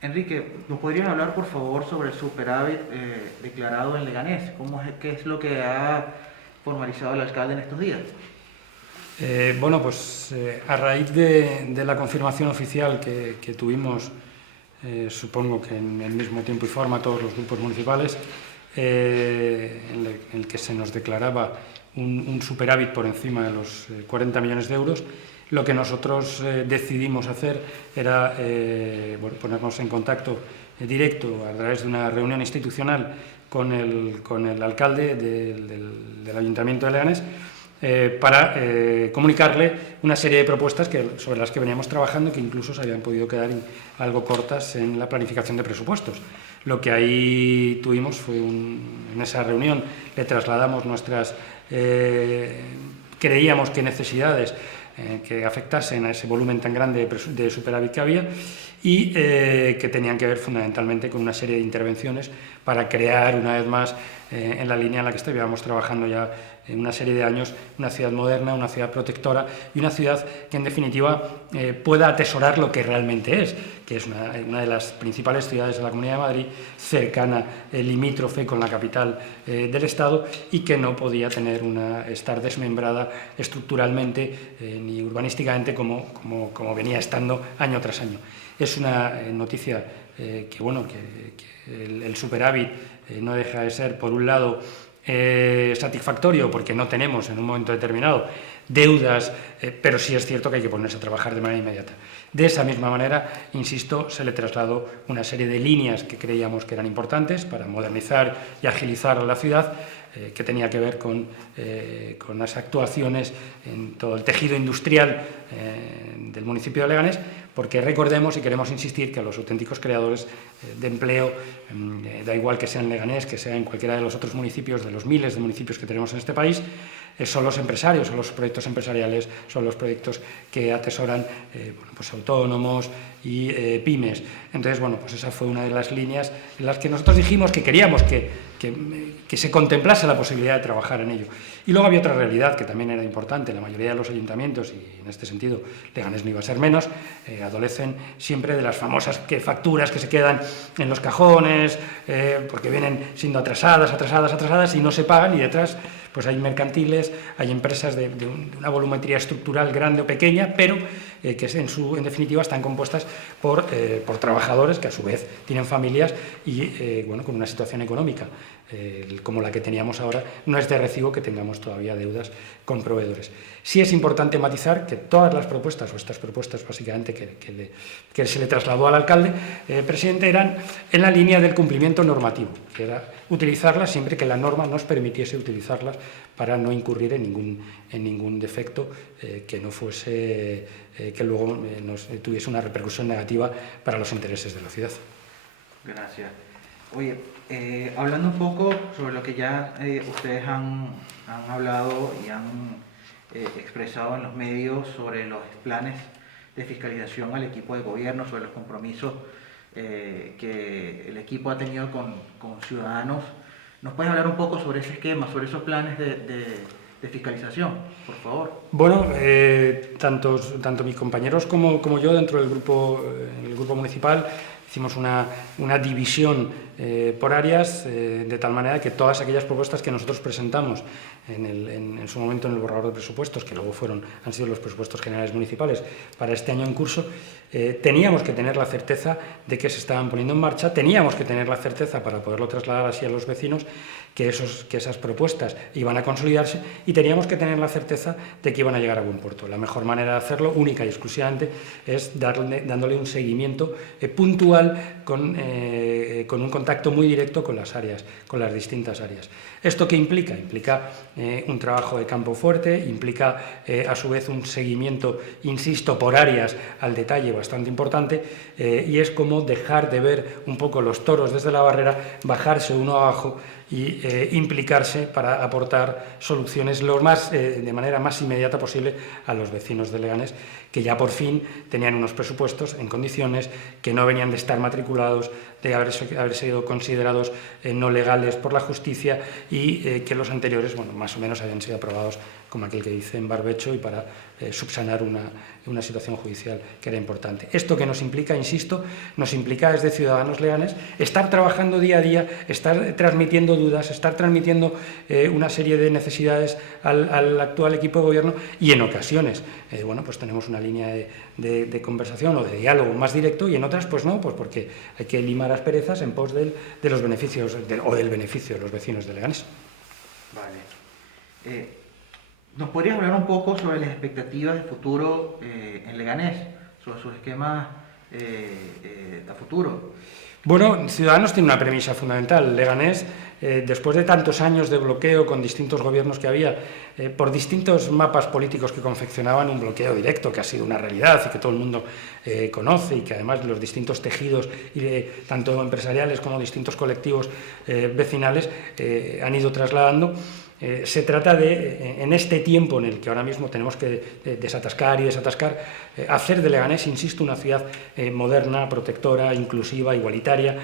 Enrique, ¿nos podrías hablar por favor sobre el superávit declarado en Leganés? ¿Qué es lo que ha formalizado el alcalde en estos días? A raíz de la confirmación oficial que tuvimos, supongo que en el mismo tiempo y forma todos los grupos municipales, en el que se nos declaraba un superávit por encima de los 40 millones de euros, lo que nosotros decidimos hacer era ponernos en contacto directo a través de una reunión institucional con el alcalde del Ayuntamiento de Leganés, para comunicarle una serie de propuestas sobre las que veníamos trabajando, que incluso se habían podido quedar algo cortas en la planificación de presupuestos. Lo que ahí tuvimos fue, en esa reunión, le trasladamos nuestras, creíamos que necesidades que afectasen a ese volumen tan grande de superávit que había, y que tenían que ver fundamentalmente con una serie de intervenciones para crear, una vez más, en la línea en la que estábamos trabajando ya en una serie de años, una ciudad moderna, una ciudad protectora y una ciudad que en definitiva pueda atesorar lo que realmente es, que es una de las principales ciudades de la Comunidad de Madrid, cercana, limítrofe con la capital del Estado, y que no podía estar desmembrada estructuralmente ni urbanísticamente como venía estando año tras año. Es una noticia que el superávit no deja de ser, por un lado, satisfactorio, porque no tenemos en un momento determinado deudas, pero sí es cierto que hay que ponerse a trabajar de manera inmediata. De esa misma manera, insisto, se le trasladó una serie de líneas que creíamos que eran importantes para modernizar y agilizar la ciudad, que tenía que ver con las actuaciones en todo el tejido industrial del municipio de Leganés, porque recordemos y queremos insistir que a los auténticos creadores de empleo, da igual que sea en Leganés, que sea en cualquiera de los otros municipios, de los miles de municipios que tenemos en este país, son los empresarios, son los proyectos empresariales, son los proyectos que atesoran autónomos y pymes. Entonces, esa fue una de las líneas en las que nosotros dijimos que queríamos que se contemplase la posibilidad de trabajar en ello. Y luego había otra realidad que también era importante. La mayoría de los ayuntamientos, y en este sentido Leganés no iba a ser menos, adolecen siempre de las famosas facturas que se quedan en los cajones, porque vienen siendo atrasadas y no se pagan, y detrás pues hay mercantiles, hay empresas de una volumetría estructural grande o pequeña, pero que en definitiva están compuestas por trabajadores que a su vez tienen familias y con una situación económica como la que teníamos ahora, no es de recibo que tengamos todavía deudas con proveedores. Sí es importante matizar que todas las propuestas, o estas propuestas básicamente que se le trasladó al alcalde presidente, eran en la línea del cumplimiento normativo, que era utilizarlas siempre que la norma nos permitiese utilizarlas para no incurrir en ningún defecto que no fuese, que luego tuviese una repercusión negativa para los intereses de la ciudad. Gracias. Oye, hablando un poco sobre lo que ya ustedes han hablado y han expresado en los medios sobre los planes de fiscalización al equipo de gobierno, sobre los compromisos que el equipo ha tenido con ciudadanos, ¿nos puedes hablar un poco sobre ese esquema, sobre esos planes de fiscalización, por favor? Bueno, tanto mis compañeros como yo dentro del el grupo municipal hicimos una división por áreas, de tal manera que todas aquellas propuestas que nosotros presentamos en su momento en el borrador de presupuestos, que luego han sido los presupuestos generales municipales para este año en curso, teníamos que tener la certeza de que se estaban poniendo en marcha, teníamos que tener la certeza para poderlo trasladar así a los vecinos, que esas propuestas iban a consolidarse, y teníamos que tener la certeza de que iban a llegar a buen puerto. La mejor manera de hacerlo, única y exclusivamente, es dándole un seguimiento puntual con un contacto muy directo con las áreas, con las distintas áreas. ¿Esto qué implica? Implica un trabajo de campo fuerte, implica a su vez un seguimiento, insisto, por áreas al detalle bastante importante, y es como dejar de ver un poco los toros desde la barrera, bajarse uno abajo y implicarse para aportar soluciones de manera más inmediata posible a los vecinos de Leganés, que ya por fin tenían unos presupuestos en condiciones, que no venían de estar matriculados, de haber sido considerados no legales por la justicia y que los anteriores, bueno, más o menos habían sido aprobados como aquel que dice en barbecho y para subsanar una situación judicial que era importante. Esto que nos implica, insisto, nos implica desde Ciudadanos Leganés estar trabajando día a día, estar transmitiendo dudas, estar transmitiendo una serie de necesidades al actual equipo de gobierno y en ocasiones, bueno, pues tenemos una línea de conversación o de diálogo más directo y en otras pues no, pues porque hay que limar asperezas en pos de los beneficios o del beneficio de los vecinos de Leganés. Vale. ¿Nos podrías hablar un poco sobre las expectativas de futuro en Leganés, sobre sus esquemas a futuro? Bueno, Ciudadanos tiene una premisa fundamental. Leganés, después de tantos años de bloqueo con distintos gobiernos que había, por distintos mapas políticos que confeccionaban un bloqueo directo, que ha sido una realidad y que todo el mundo conoce y que además los distintos tejidos, tanto empresariales como distintos colectivos vecinales, han ido trasladando. Se trata de, en este tiempo en el que ahora mismo tenemos que desatascar y desatascar, hacer de Leganés, insisto, una ciudad moderna, protectora, inclusiva, igualitaria,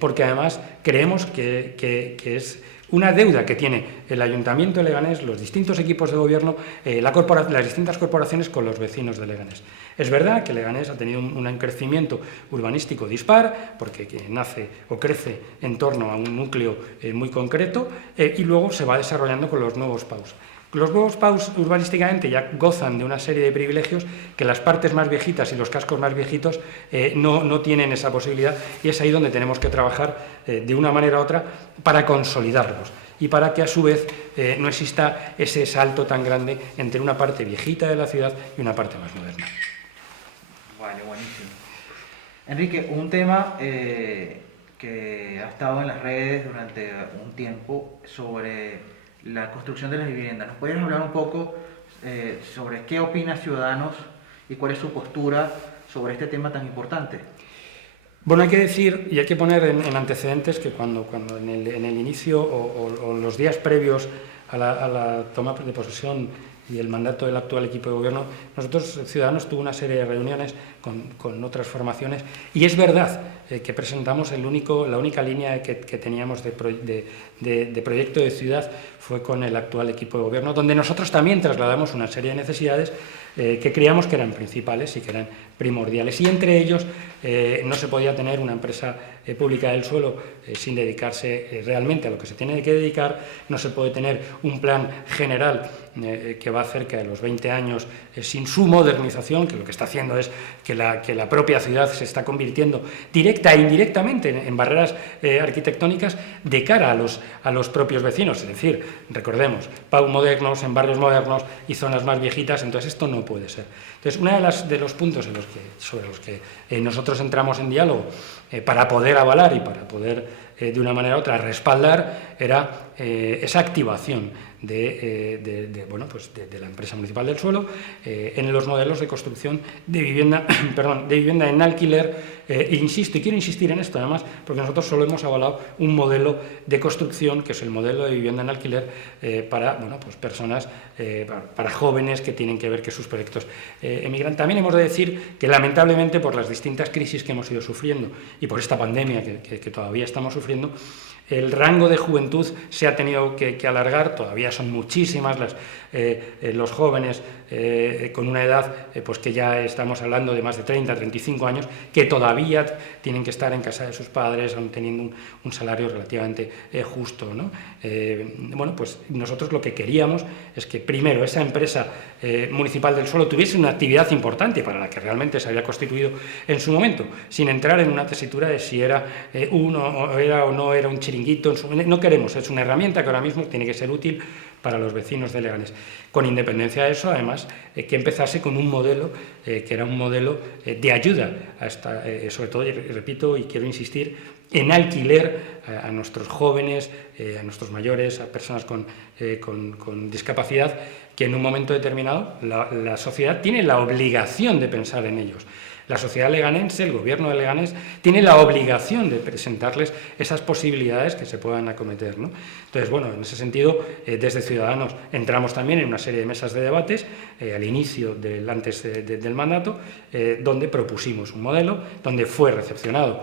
porque además creemos que es una deuda que tiene el Ayuntamiento de Leganés, los distintos equipos de gobierno, las distintas corporaciones con los vecinos de Leganés. Es verdad que Leganés ha tenido un crecimiento urbanístico dispar, porque nace o crece en torno a un núcleo muy concreto y luego se va desarrollando con los nuevos PAUs. Los nuevos PAUs urbanísticamente ya gozan de una serie de privilegios que las partes más viejitas y los cascos más viejitos no tienen esa posibilidad, y es ahí donde tenemos que trabajar de una manera u otra para consolidarlos y para que a su vez no exista ese salto tan grande entre una parte viejita de la ciudad y una parte más moderna. Vale, buenísimo. Enrique, un tema que ha estado en las redes durante un tiempo sobre la construcción de las viviendas. ¿Nos puedes hablar un poco sobre qué opina Ciudadanos y cuál es su postura sobre este tema tan importante? Bueno, hay que decir y hay que poner en antecedentes que cuando en el inicio o los días previos a la toma de posesión y el mandato del actual equipo de gobierno, nosotros, Ciudadanos, tuvo una serie de reuniones con otras formaciones y es verdad que presentamos la única línea que teníamos de proyecto de ciudad fue con el actual equipo de gobierno, donde nosotros también trasladamos una serie de necesidades que creíamos que eran principales y que eran primordiales. Y entre ellos no se podía tener una empresa pública del suelo sin dedicarse realmente a lo que se tiene que dedicar, no se puede tener un plan general que va cerca de los 20 años sin su modernización, que lo que está haciendo es que la propia ciudad se está convirtiendo directa e indirectamente en barreras arquitectónicas de cara a los propios vecinos. Es decir, recordemos, PAU modernos en barrios modernos y zonas más viejitas, entonces esto no puede ser. Entonces, uno de los puntos sobre los que nosotros entramos en diálogo para poder avalar y para poder de una manera u otra respaldar era esa activación de la empresa municipal del suelo en los modelos de construcción de vivienda, de vivienda en alquiler. Insisto, y quiero insistir en esto además, porque nosotros solo hemos avalado un modelo de construcción, que es el modelo de vivienda en alquiler para personas, para jóvenes que tienen que ver que sus proyectos emigran. También hemos de decir que lamentablemente por las distintas crisis que hemos ido sufriendo y por esta pandemia que todavía estamos sufriendo, el rango de juventud se ha tenido que alargar, todavía son muchísimas los jóvenes con una edad pues que ya estamos hablando de más de 30, 35 años, que todavía tienen que estar en casa de sus padres, aún teniendo un salario relativamente justo, ¿no? Pues nosotros lo que queríamos es que primero esa empresa municipal del suelo tuviese una actividad importante para la que realmente se había constituido en su momento, sin entrar en una tesitura de si era o no era un chiringuito. No queremos, es una herramienta que ahora mismo tiene que ser útil para los vecinos de Leganés. Con independencia de eso, además, que empezase con un modelo que era un modelo de ayuda, sobre todo, y repito y quiero insistir, en alquiler a nuestros jóvenes, a nuestros mayores, a personas con discapacidad, que en un momento determinado la sociedad tiene la obligación de pensar en ellos. La sociedad leganense, el gobierno de Leganés, tiene la obligación de presentarles esas posibilidades que se puedan acometer, ¿no? Entonces, bueno, en ese sentido, desde Ciudadanos entramos también en una serie de mesas de debates al inicio antes del mandato, donde propusimos un modelo, donde fue recepcionado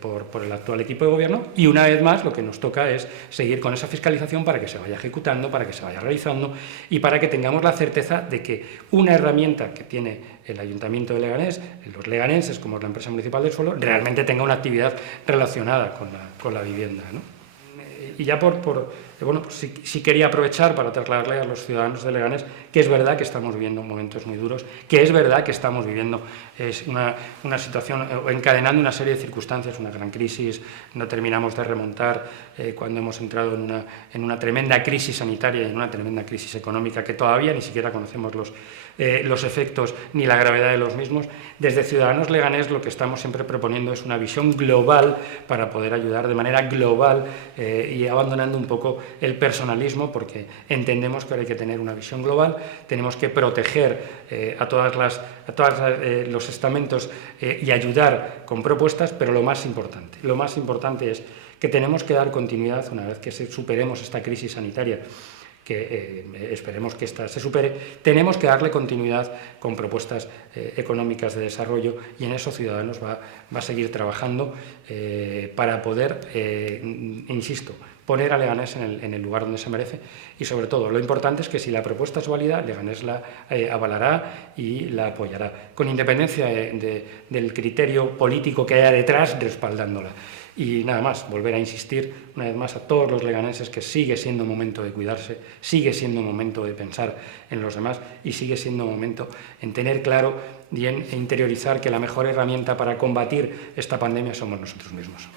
por el actual equipo de gobierno, y una vez más lo que nos toca es seguir con esa fiscalización para que se vaya ejecutando, para que se vaya realizando y para que tengamos la certeza de que una herramienta que tiene el Ayuntamiento de Leganés, los leganenses como la empresa municipal del suelo, realmente tenga una actividad relacionada con la vivienda, ¿no? Y ya bueno, pues sí quería aprovechar para trasladarle a los ciudadanos de Leganés que es verdad que estamos viviendo momentos muy duros, que es verdad que estamos viviendo una situación, encadenando una serie de circunstancias, una gran crisis, no terminamos de remontar cuando hemos entrado en una tremenda crisis sanitaria y en una tremenda crisis económica que todavía ni siquiera conocemos los efectos ni la gravedad de los mismos. Desde Ciudadanos Leganés lo que estamos siempre proponiendo es una visión global para poder ayudar de manera global y abandonando un poco el personalismo, porque entendemos que ahora hay que tener una visión global, tenemos que proteger a todos los estamentos y ayudar con propuestas, pero lo más importante es que tenemos que dar continuidad una vez que superemos esta crisis sanitaria, que esperemos que esta se supere, tenemos que darle continuidad con propuestas económicas de desarrollo, y en eso Ciudadanos va a seguir trabajando para poder, insisto, poner a Leganés en el lugar donde se merece, y sobre todo lo importante es que si la propuesta es válida, Leganés la avalará y la apoyará, con independencia del criterio político que haya detrás respaldándola. Y nada más, volver a insistir una vez más a todos los leganenses que sigue siendo momento de cuidarse, sigue siendo momento de pensar en los demás y sigue siendo momento en tener claro y en interiorizar que la mejor herramienta para combatir esta pandemia somos nosotros mismos.